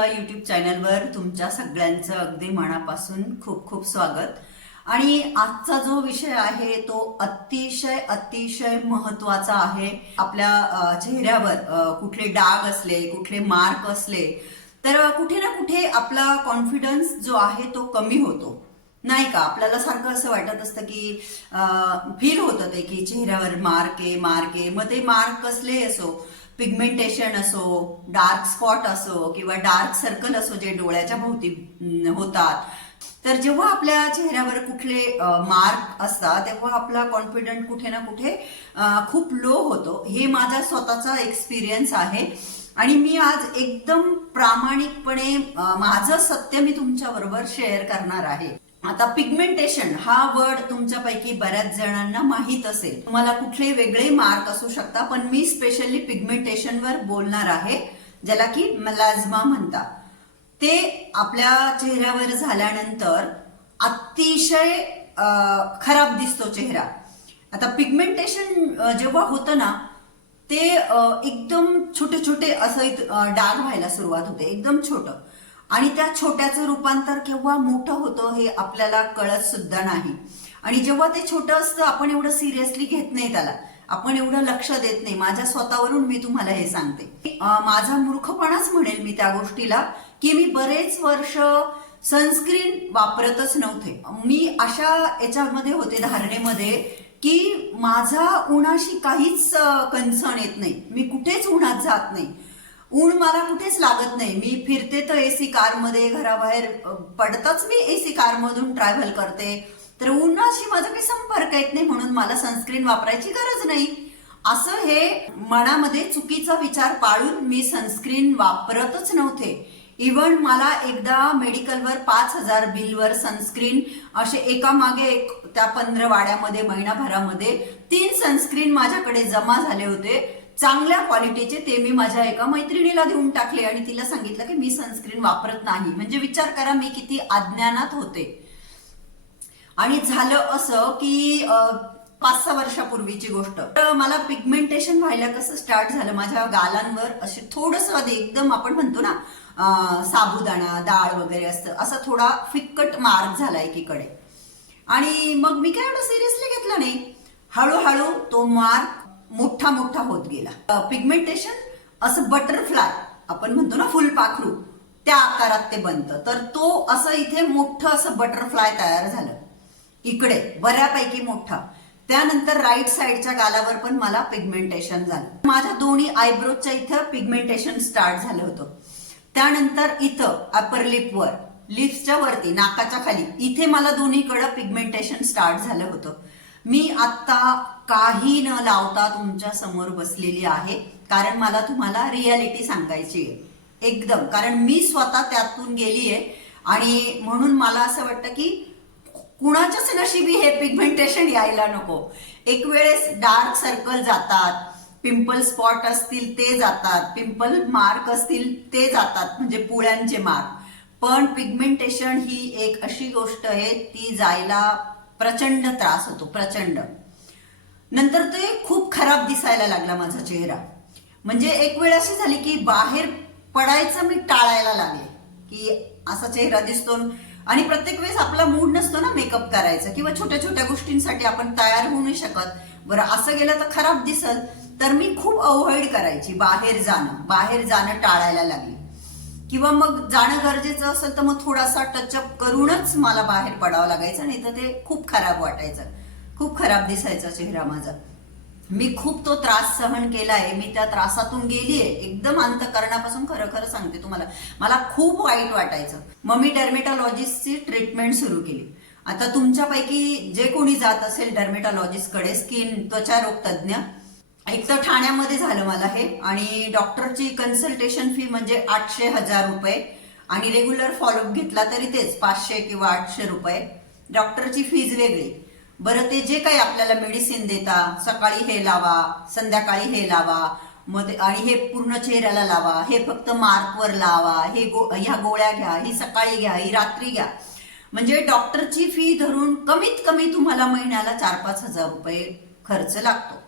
या यूट्यूब चॅनलवर तुमच्या सगळ्यांचं अगदी मनापासून खूप खूप स्वागत. आणि आजचा जो विषय आहे तो अतिशय अतिशय महत्त्वाचा आहे. आपल्या चेहऱ्यावर कुठले डाग असले कुठले मार्क असले तर कुठे ना कुठे आपला कॉन्फिडन्स जो आहे तो कमी होतो. नाही का? आपल्याला सारखं असं वाटत असतं की फील होतं ते की चेहऱ्यावर मार्क आहे मार्क आहे. मग ते मार्क कसले असो पिगमेंटेशन असो डार्क स्पॉट असो किंवा डार्क सर्कल असो जे डोळ्याच्या भोवती होतात. तर जेव्हा आपल्या चेहऱ्यावर कुठले मार्क असतात तेव्हा आपला कॉन्फिडंट कुठे ना कुठे खूप लो होतो. हे माझा स्वतःचा एक्सपिरियन्स आहे. आणि मी आज एकदम प्रामाणिकपणे माझं सत्य मी तुमच्याबरोबर शेअर करणार आहे. आता पिगमेंटेशन हा वर्ड तुमच्यापैकी बऱ्याच जणांना माहीत असेल. तुम्हाला कुठले वेगळे मार्क असू शकता पण मी स्पेशली पिगमेंटेशनवर बोलणार आहे ज्याला की मलाजमा म्हणतात. ते आपल्या चेहऱ्यावर झाल्यानंतर अतिशय खराब दिसतो चेहरा. आता पिगमेंटेशन जेव्हा होतं ना ते एकदम छोटे छोटे असं इत- डाग व्हायला सुरुवात होते एकदम छोटं. आणि त्या छोट्याचं रूपांतर केव्हा मोठं होतं हे आपल्याला कळत सुद्धा नाही. आणि जेव्हा ते छोटं असतं आपण एवढं सिरियसली घेत नाही त्याला. आपण एवढं लक्ष देत नाही. माझ्या स्वतःवरून मी तुम्हाला हे सांगते. माझा मूर्खपणाच म्हणेल मी त्या गोष्टीला की मी बरेच वर्ष सनस्क्रीन वापरतच नव्हते. मी अशा याच्यामध्ये होते धारणेमध्ये की माझा उन्हाशी काहीच कन्सर्न येत नाही. मी कुठेच उन्हात जात नाही. ऊन मला कुठेच लागत नाही. मी फिरते तर एसी कारमध्ये घराबाहेर पडतच मी एसी कारमधून ट्रॅव्हल करते. तर उन्हाशी माझा काही संपर्क येत नाही म्हणून मला सनस्क्रीन वापरायची गरज नाही. असं हे मनामध्ये चुकीचा विचार पाळून मी सनस्क्रीन वापरतच नव्हते. इव्हन मला एकदा मेडिकलवर पाच हजार बिलवर सनस्क्रीन असे एका मागे एक त्या पंधरा वाड्यामध्ये महिनाभरामध्ये तीन सनस्क्रीन माझ्याकडे जमा झाले होते. चांगल्या क्वालिटीचे ते मी माझ्या एका मैत्रिणीला देऊन टाकले आणि तिला सांगितलं की मी सनस्क्रीन वापरत नाही. म्हणजे विचार करा मी किती अज्ञानात होते. आणि झालं असं की पाच सहा वर्षापूर्वीची गोष्ट. तर मला पिगमेंटेशन व्हायला कसं स्टार्ट झालं? माझ्या गालांवर असे थोडंसं एकदम आपण म्हणतो ना साबुदाणा डाळ वगैरे असतं असा थोडा फिक्कट मार्क झाला एकीकडे. आणि मग मी काय एवढं सिरियसली घेतलं नाही. हळूहळू तो मार्क मोठा मोठा होत गेला. पिगमेंटेशन असं बटरफ्लाय आपण म्हणतो ना फुलपाखरू त्या आकारात ते बनतं. तर तो असं इथे मोठं असं बटरफ्लाय तयार झालं. इकडे बऱ्यापैकी मोठा. त्यानंतर राईट साईडच्या गालावर पण मला पिगमेंटेशन झालं. माझ्या दोन्ही आयब्रोजच्या इथं पिगमेंटेशन स्टार्ट झालं होतं. त्यानंतर इथं अपर लिपवर लिप्सच्या वरती नाकाच्या खाली इथे मला दोन्हीकडं पिगमेंटेशन स्टार्ट झालं होतं. मी आत्ता काही न लावता तुमच्यासमोर बसलेली आहे. कारण मला तुम्हाला रियालिटी सांगायची आहे. एकदम. कारण मी स्वतः त्यातून गेली आहे आणि म्हणून मला असं वाटतं की कुणाच्याच नशिबी हे पिगमेंटेशन यायला नको. एक वेळेस डार्क सर्कल जातात. पिंपल स्पॉट असतील ते जातात. पिंपल मार्क असतील ते जातात. म्हणजे पुळ्यांचे मार्क पण पिगमेंटेशन ही एक अशी गोष्ट आहे ती जायला प्रचंड त्रास होतो प्रचंड. नंतर ते खूप खराब दिसायला लागला माझा चेहरा. म्हणजे एक वेळ अशी झाली की बाहेर पडायचं मी टाळायला लागले. की असा चेहरा दिसतो आणि प्रत्येक वेळेस आपला मूड नसतो ना मेकअप करायचा किंवा छोट्या छोट्या गोष्टींसाठी आपण तयार होऊ नाही शकत. बरं असं गेलं तर खराब दिसल तर मी खूप अवॉइड करायची बाहेर जाणं बाहेर जाणं टाळायला लागली. किंवा मग जाणं गरजेचं असेल तर मग थोडासा टचअप करूनच मला बाहेर पडावं लागायचं नाही तर ते खूप खराब वाटायचं. खूप खराब दिसायचा चेहरा माझा. मी खूप तो त्रास सहन केलाय. मी त्या त्रासातून गेलीये. एकदम अंतकरणापासून खरं खरं सांगते तुम्हाला. मला खूप वाईट वाटायचं. मग मी डर्मेटॉलॉजिस्टची ट्रीटमेंट सुरू केली. आता तुमच्यापैकी जे कोणी जात असेल डर्मेटॉलॉजिस्टकडे स्किन त्वचा रोग तज्ज्ञ एक तर ठाण्यामध्ये झालं मला हे. आणि डॉक्टरची कन्सल्टेशन फी म्हणजे आठशे हजार रुपये. आणि रेग्युलर फॉलोअप घेतला तरी तेच पाचशे किंवा आठशे रुपये. डॉक्टरची फीज वेगळी. बरं ते जे काही आपल्याला मेडिसिन देता सकाळी हे लावा संध्याकाळी हे लावा मग आणि हे पूर्ण चेहऱ्याला लावा हे फक्त मार्कवर लावा हे गो ह्या गोळ्या घ्या ही सकाळी घ्या ही रात्री घ्या. म्हणजे डॉक्टरची फी धरून कमीत कमी तुम्हाला महिन्याला चार पाच हजार रुपये खर्च लागतो.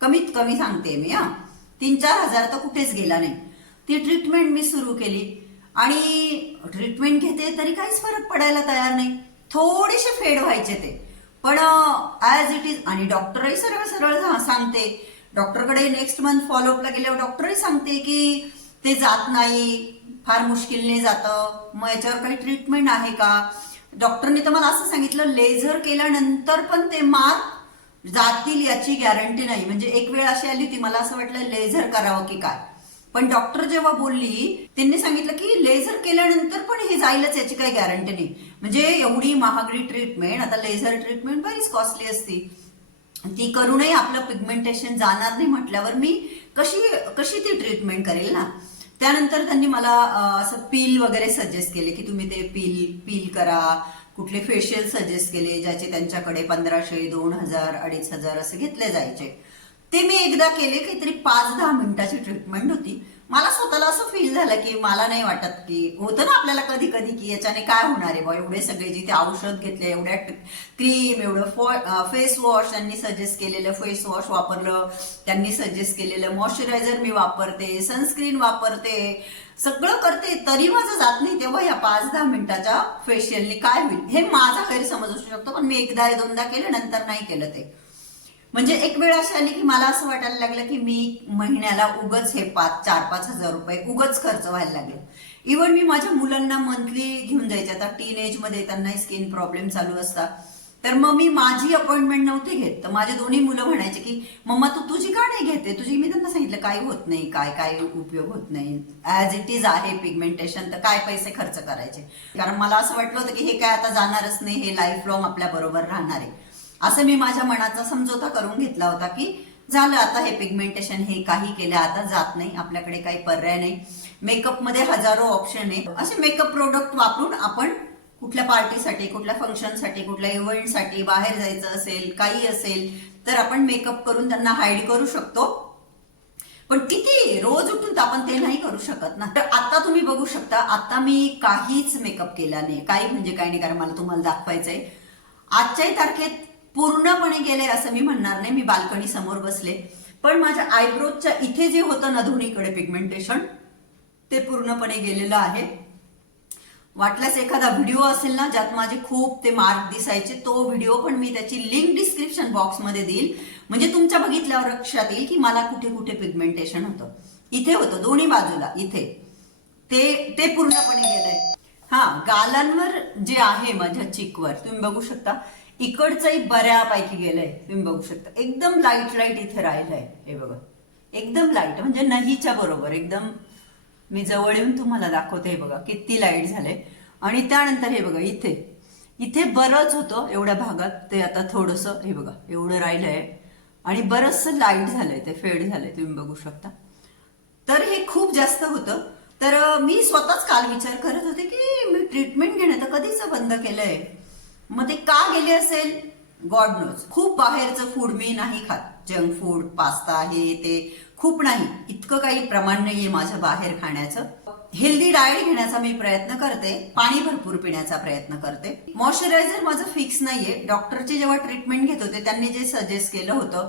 कमीत कमी सांगते मी हा. तीन चार हजार तर कुठेच गेला नाही. ती ट्रीटमेंट मी सुरू केली. आणि ट्रीटमेंट घेते तरी काहीच फरक पडायला तयार नाही. थोडेसे फेड व्हायचे ते. पण ॲज इट इज आणि डॉक्टरही सरळ सरळ सांगते. डॉक्टरकडे नेक्स्ट मंथ फॉलोअपला गेल्यावर डॉक्टरही सांगते की ते जात नाही फार मुश्किलने जातं. मग याच्यावर काही ट्रीटमेंट आहे का? डॉक्टरने तर मला असं सांगितलं लेझर केल्यानंतर पण ते मार्क जातील याची गॅरंटी नाही. म्हणजे एक वेळ अशी आली ती मला असं वाटलं लेझर करावं की काय. पण डॉक्टर जेव्हा बोलली त्यांनी सांगितलं की लेझर केल्यानंतर पण हे जाईलच याची काही गॅरंटी नाही. म्हणजे एवढी महागडी ट्रीटमेंट आता लेझर ट्रीटमेंट बरीच कॉस्टली असती. ती करूनही आपलं पिगमेंटेशन जाणार नाही म्हटल्यावर मी कशी कशी ती ट्रीटमेंट करेल ना? त्यानंतर त्यांनी मला असं पील वगैरे सजेस्ट केले की तुम्ही ते पील पील करा. कुठले फेशियल सजेस्ट केले ज्याचे त्यांच्याकडे पंधराशे दोन हजार अडीच हजार असे घेतले जायचे. ते मी एकदा केले काहीतरी पाच दहा मिनिटाची ट्रीटमेंट होती. मला स्वतःला असं फील झालं की मला नाही वाटत की होतं ना आपल्याला कधी कधी की याच्याने काय होणार आहे बा? एवढे सगळे जिथे औषध घेतले एवढ्या क्रीम एवढं फेस वॉश त्यांनी सजेस्ट केलेलं फेस वॉश वापरलं त्यांनी सजेस्ट केलेलं मॉइश्चरायझर मी वापरते सनस्क्रीन वापरते. सगळं करते तरी माझं जात नाही. तेव्हा या पाच दहा मिनिटाच्या फेशियलने काय होईल? हे माझा गैरसमज असू शकतो पण मी एकदा दोनदा केलं नंतर नाही केलं ते. म्हणजे एक वेळ अशी आली की मला असं वाटायला लागलं की मी महिन्याला उगच हे पाच चार पाच हजार रुपये उगच खर्च व्हायला लागले. इव्हन मी माझ्या मुलांना मंथली घेऊन जायचे. आता टीन एजमध्ये त्यांना स्किन प्रॉब्लेम चालू असतात. तर मग मी माझी अपॉइंटमेंट नव्हती घेत. तर माझे दोन्ही मुलं म्हणायचे की मम्मा तू तुझी का नाही घेते? तुझी मी त्यांना सांगितलं काही होत नाही काय काय उपयोग होत नाही. ऍज इट इज आहे पिगमेंटेशन तर काय पैसे खर्च करायचे? कारण मला असं वाटलं होतं की हे काय आता जाणारच नाही हे लाईफ लॉंग आपल्या बरोबर राहणार आहे. असं मी माझ्या मनाचा समजोता करून घेतला होता की झालं आता हे पिगमेंटेशन हे काही केलं आता जात नाही आपल्याकडे काही पर्याय नाही. मेकअपमध्ये हजारो ऑप्शन आहे. असे मेकअप प्रोडक्ट वापरून आपण कुठल्या पार्टीसाठी कुठल्या फंक्शनसाठी कुठल्या इव्हेंटसाठी बाहेर जायचं असेल काही असेल तर आपण मेकअप करून त्यांना हाईड करू शकतो. पण किती? रोज उठून तर आपण ते नाही करू शकत ना. तर आता तुम्ही बघू शकता आता मी काहीच मेकअप केला नाही. काही म्हणजे काही नाही कारण मला तुम्हाला दाखवायचंय. आजच्याही तारखेत पूर्णपणे गेले असं मी म्हणणार नाही. मी बाल्कनी समोर बसले. पण माझ्या आयब्रोजच्या इथे जे होतं ना दोन्हीकडे पिगमेंटेशन ते पूर्णपणे गेलेलं आहे. वाटल्यास एखादा व्हिडिओ असेल ना ज्यात माझे खूप ते मार्क दिसायचे तो व्हिडिओ पण मी त्याची लिंक डिस्क्रिप्शन बॉक्समध्ये देईल. म्हणजे तुमच्या बघितल्यावर लक्षात येईल की मला कुठे कुठे पिगमेंटेशन होतं. इथे होतं दोन्ही बाजूला इथे. ते ते पूर्णपणे गेलंय. हा गालांवर जे आहे माझ्या चिकवर तुम्ही बघू शकता. इकडचंही बऱ्यापैकी गेलंय तुम्ही बघू शकता. एकदम लाइट लाइट इथे राहिलंय हे बघा. एकदम लाइट म्हणजे नहीच्या बरोबर एकदम मी जवळ येऊन तुम्हाला दाखवते हे बघा किती लाइट झाले. आणि त्यानंतर हे बघा इथे. इथे बरंच होतं एवढ्या भागात ते आता थोडंसं हे बघा एवढं राहिलंय. आणि बरंचसं लाइट झालंय ते फेड झालंय तुम्ही बघू शकता. तर हे खूप जास्त होतं. तर मी स्वतःच काल विचार करत होते की मी ट्रीटमेंट घेणं तर कधीच बंद केलंय? मग ते का गेले असेल? गॉड नोज खूप बाहेरचं फूड मी नाही खात. जंक फूड पास्ता हे ते. खूप नाही इतकं काही प्रमाण नाहीये माझं बाहेर खाण्याचं. हेल्दी डाएट घेण्याचा मी प्रयत्न करते पाणी भरपूर पिण्याचा प्रयत्न करते. मॉइश्चरायझर माझं फिक्स नाहीये. डॉक्टरची जेव्हा ट्रीटमेंट घेत होते त्यांनी जे सजेस्ट केलं होतं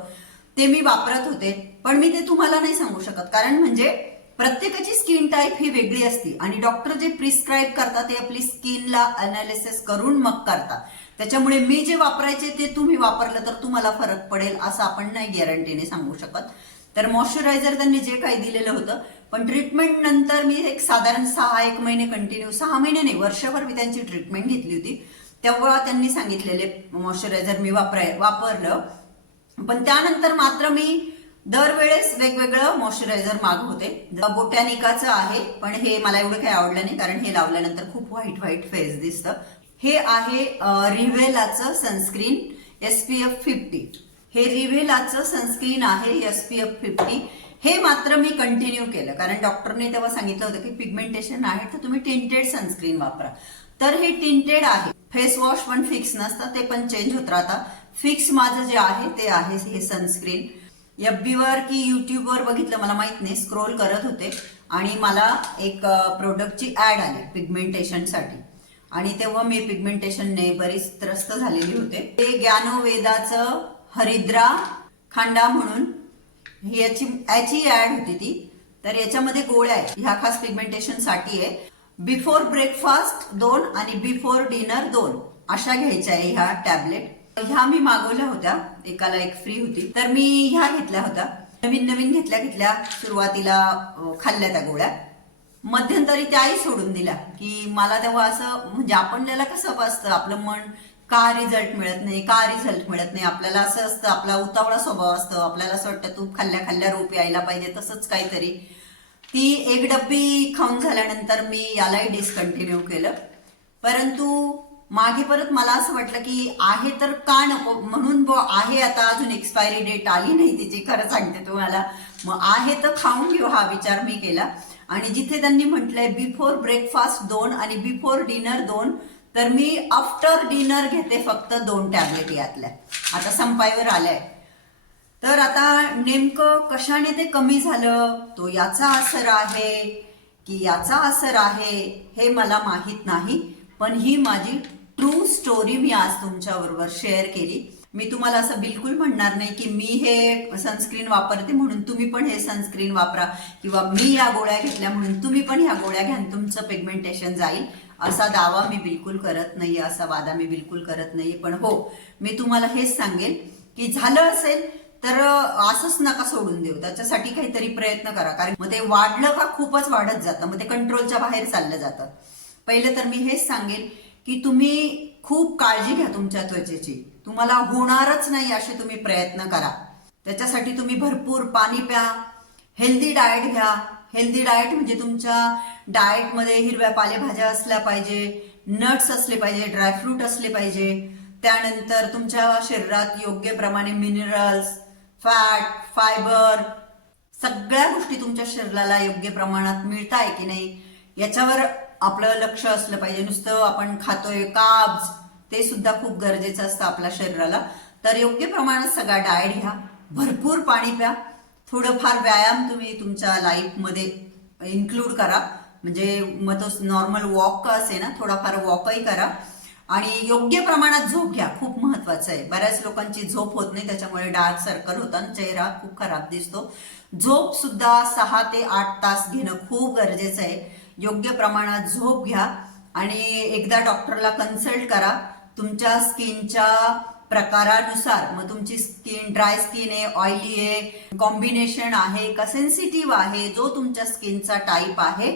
ते मी वापरत होते. पण मी ते तुम्हाला नाही सांगू शकत. कारण म्हणजे प्रत्येकाची स्किन टाईप ही वेगळी असते. आणि डॉक्टर जे प्रिस्क्राईब करतात ते आपली स्किनला अनालिसिस करून मग करतात. त्याच्यामुळे मी जे वापरायचे ते तुम्ही वापरलं तर तुम्हाला फरक पडेल असं आपण नाही गॅरंटीने सांगू शकत. तर मॉइश्चरायझर त्यांनी जे काही दिलेलं होतं पण ट्रीटमेंट नंतर मी एक साधारण सहा एक महिने कंटिन्यू सहा महिने नाही वर्षभर मी त्यांची ट्रीटमेंट घेतली होती. तेव्हा त्यांनी सांगितलेले मॉइश्चरायझर मी वापराय वापरलं. पण त्यानंतर मात्र मी दरवेळेस वेगवेगळं मॉइश्चरायझर मागवते बोटॅनिकाचं आहे पण हे मला एवढं काही आवडलं नाही कारण हे लावल्यानंतर खूप व्हाईट व्हाईट फेस दिसतं. हे आहे रिव्हेलाचं sunscreen S P F fifty हे रिव्हेलाचं सनस्क्रीन आहे एस पी एफ फिफ्टी हे मात्र मी कंटिन्यू केलं. कारण डॉक्टरने तेव्हा सांगितलं होतं की पिगमेंटेशन आहे तर तुम्ही टिंटेड सनस्क्रीन वापरा. तर हे टिंटेड आहे. फेस वॉश पण फिक्स नसतं ते पण चेंज होत. राहता फिक्स माझं जे आहे ते आहे हे सनस्क्रीन एफ वर की युट्यूबवर बघितलं मला माहीत नाही. स्क्रोल करत होते. आणि मला एक प्रोडक्टची ऍड आली पिगमेंटेशनसाठी आणि तेव्हा मी पिगमेंटेशनने बरीच त्रस्त झालेली होते. ते ज्ञानोवेदाचं हरिद्रा खांडा म्हणून. याची याची ऍड होती ती. तर याच्यामध्ये गोळ्या आहेत. ह्या खास पिगमेंटेशनसाठी आहे. बिफोर ब्रेकफास्ट दोन आणि बिफोर डिनर दोन. अशा घ्यायच्या आहे ह्या टॅबलेट ह्या मी मागवल्या होत्या. एकाला एक फ्री होती. तर मी ह्या घेतल्या होत्या. नवीन नवीन घेतल्या घेतल्या. सुरुवातीला खाल्ल्या त्या गोळ्या. मध्यंतरी त्याही सोडून दिल्या. की मला तेव्हा असं म्हणजे आपल्याला कसं असतं आपलं मन का रिझल्ट मिळत नाही का रिझल्ट मिळत नाही? आपल्याला असं असतं आपला उतावळा स्वभाव असतो आपल्याला असं वाटतं तू खाल्ल्या खाल्ल्या रोप यायला पाहिजे तसंच काहीतरी. ती एक डब्बी खाऊन झाल्यानंतर मी यालाही डिस्कंटिन्यू केलं. परंतु मागे परत मला असं वाटलं की आहे तर का नको? म्हणून ब आहे आता अजून एक्सपायरी डेट आली नाही तिची खरं सांगते तुम्हाला. मग आहे तर खाऊन घेऊ हा विचार मी केला. आणि जिथे त्यांनी म्हटलंय बिफोर ब्रेकफास्ट दोन आणि बिफोर डिनर दोन तर मी आफ्टर डिनर घेते फक्त दोन टॅबलेट यातल्या. आता संपाईवर आलंय. तर आता नेमकं कशाने ते कमी झालं? तो याचा असर आहे की याचा असर आहे हे मला माहीत नाही पण ही माझी ट्रू स्टोरी मी आज तुमच्याबरोबर शेअर केली. मी तुम्हाला असं बिलकुल म्हणणार नाही की मी हे सनस्क्रीन वापरते म्हणून तुम्ही पण हे सनस्क्रीन वापरा किंवा मी या गोळ्या घेतल्या म्हणून तुम्ही पण ह्या गोळ्या घ्या तुमचं पिगमेंटेशन जाईल. असा दावा मी बिलकुल करत नाही असा वादा मी बिलकुल करत नाही. पण हो मी तुम्हाला हेच सांगेन की झालं असेल तर असंच नका सोडून देऊ. त्याच्यासाठी काहीतरी प्रयत्न करा. कारण मग ते वाढलं का खूपच वाढत जातं. मग ते कंट्रोलच्या बाहेर चाललं जातं. पहिलं तर मी हेच सांगेन की तुम्ही खूप काळजी घ्या तुमच्या त्वचेची. तुम्हाला होणारच नाही असे तुम्ही प्रयत्न करा. त्याच्यासाठी तुम्ही भरपूर पाणी प्या हेल्दी डाएट घ्या. हेल्दी डाएट म्हणजे तुमच्या डाएटमध्ये हिरव्या पालेभाज्या असल्या पाहिजे नट्स असले पाहिजे ड्रायफ्रूट असले पाहिजे. त्यानंतर तुमच्या शरीरात योग्य प्रमाणे मिनरल्स फॅट फायबर सगळ्या गोष्टी तुमच्या शरीराला योग्य प्रमाणात मिळत आहे की नाही याच्यावर आपलं लक्ष असलं पाहिजे. नुसतं आपण खातोय काब्ज ते सुद्धा खूप गरजेचं असतं आपल्या शरीराला. तर योग्य प्रमाणात सगळा डाएट घ्या भरपूर पाणी प्या. थोडंफार व्यायाम तुम्ही तुमच्या लाईफमध्ये इन्क्लूड करा. म्हणजे मग तो नॉर्मल वॉक का असे ना थोडाफार वॉकही करा. आणि योग्य प्रमाणात झोप घ्या खूप महत्वाचं आहे. बऱ्याच लोकांची झोप होत नाही त्याच्यामुळे डार्क सर्कल होतात चेहरा खूप खराब दिसतो. झोप सुद्धा सहा ते आठ तास घेणं खूप गरजेचं आहे. योग्य प्रमाणात झोप घ्या आणि एकदा डॉक्टरला कन्सल्ट करा. तुमच्या स्किनच्या प्रकारानुसार मग तुमची स्किन ड्राय स्किन आहे ऑइली आहे कॉम्बिनेशन आहे का सेन्सिटिव्ह आहे जो तुमच्या स्किनचा टाईप आहे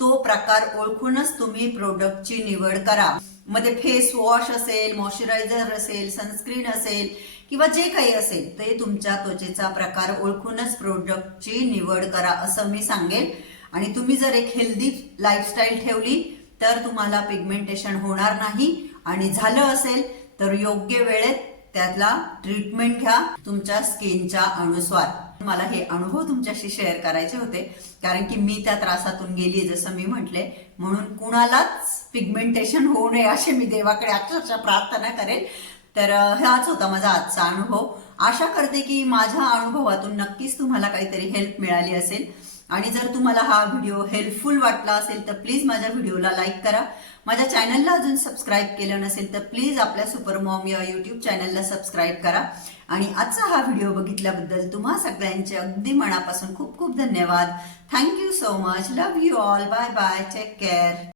तो प्रकार ओळखूनच तुम्ही प्रोडक्टची निवड करा. मध्ये फेस वॉश असेल मॉइश्चरायझर असेल सनस्क्रीन असेल किंवा जे काही असेल ते तुमच्या त्वचेचा प्रकार ओळखूनच प्रोडक्टची निवड करा असं मी सांगेन. आणि तुम्ही जर एक हेल्दी लाईफस्टाईल ठेवली तर तुम्हाला पिगमेंटेशन होणार नाही. आणि झालं असेल तर योग्य वेळेत त्यातला ट्रीटमेंट घ्या तुमच्या स्किनच्या अनुस्वार मला हे अनुभव तुमच्याशी शेअर करायचे होते. कारण की मी त्या त्रासातून गेली जसं मी म्हटले. म्हणून कुणालाच पिगमेंटेशन होऊ नये असे मी देवाकडे अक्षरशः प्रार्थना करेन. तर हाच होता माझा आजचा अनुभव. आशा करते की माझ्या अनुभवातून नक्कीच तुम्हाला काहीतरी हेल्प मिळाली असेल. आणि जर तुम्हाला हा व्हिडिओ हेल्पफुल वाटला असेल तर प्लीज माझ्या व्हिडिओला लाईक करा. माझ्या चॅनलला अजून सबस्क्राईब केलं नसेल तर प्लीज आपल्या सुपर मॉम या यूट्यूब चॅनलला सबस्क्राईब करा. आणि आजचा हा व्हिडिओ बघितल्याबद्दल तुम्हा सगळ्यांचे अगदी मनापासून खूप खूप धन्यवाद. Thank you so much love you all bye bye take care